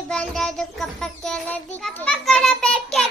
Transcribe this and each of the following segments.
ಬಂದದ್ದು ಕಪ್ಪ ಕೇಳದಿ ಕಪ್ಪ ಕೊಡಬೇಕೆ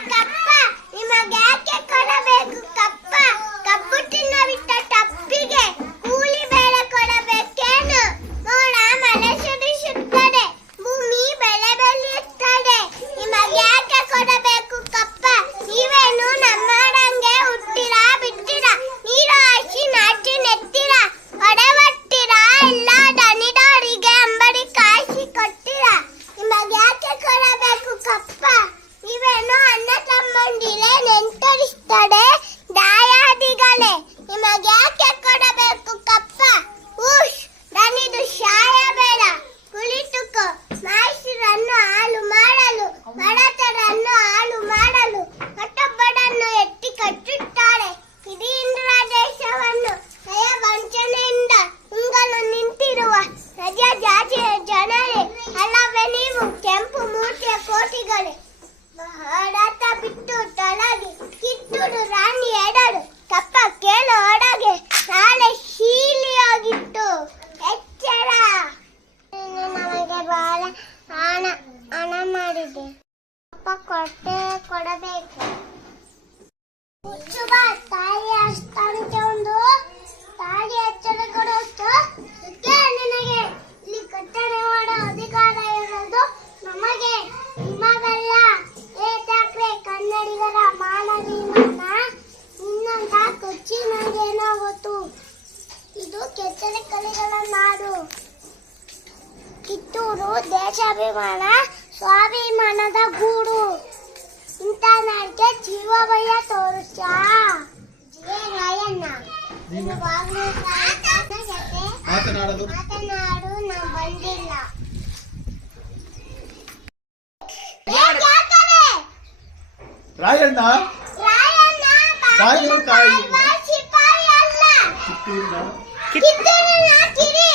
ಹಣ ಹಣ ಮಾಡಿದೆ. ಅಪ್ಪ ಕೊಟ್ಟೆ, ಕೊಡಬೇಕು. ಹುಚ್ಚುಬ ತಾಯಿ ಅಷ್ಟಂತೆ ಒಂದು ತಾಯಿ ಎಚ್ಚರ ಕೊಡೋಷ್ಟು ಇದಕ್ಕೆ ನಿನಗೆ ಇಲ್ಲಿ ಕಟ್ಟಣೆ ಮಾಡೋ ಅಧಿಕಾರ ಇರೋದು ನಮಗೆ. ನಿಮಗಲ್ಲ. ಏ ಠಾಕ್ರೆ ಕನ್ನಡಿಗರ ಮಾನವೀಯನ ಇನ್ನೊಂದ ಕೊಚ್ಚಿ ನನಗೇನೋ ಗೊತ್ತು ಇದು ಕೆಚ್ಚರೆ ಕಲೆಗಳ ನಾಡು. ಕಿತ್ತೂರು ದೇಶಾಭಿಮಾನ ಸ್ವಾಭಿಮಾನದ ಗೂಡು. ಇಂಥ ನಾಡಿಗೆ ಜೀವಭಯ ತೋರುತ್ತ? ರಾಯಣ್ಣ. ಮಾತನಾಡು ಬಂದಿಲ್ಲ ಕಿತ್ತೂರಿನ ಕಿತ್ತೂರಿನ ಕಿರಿ.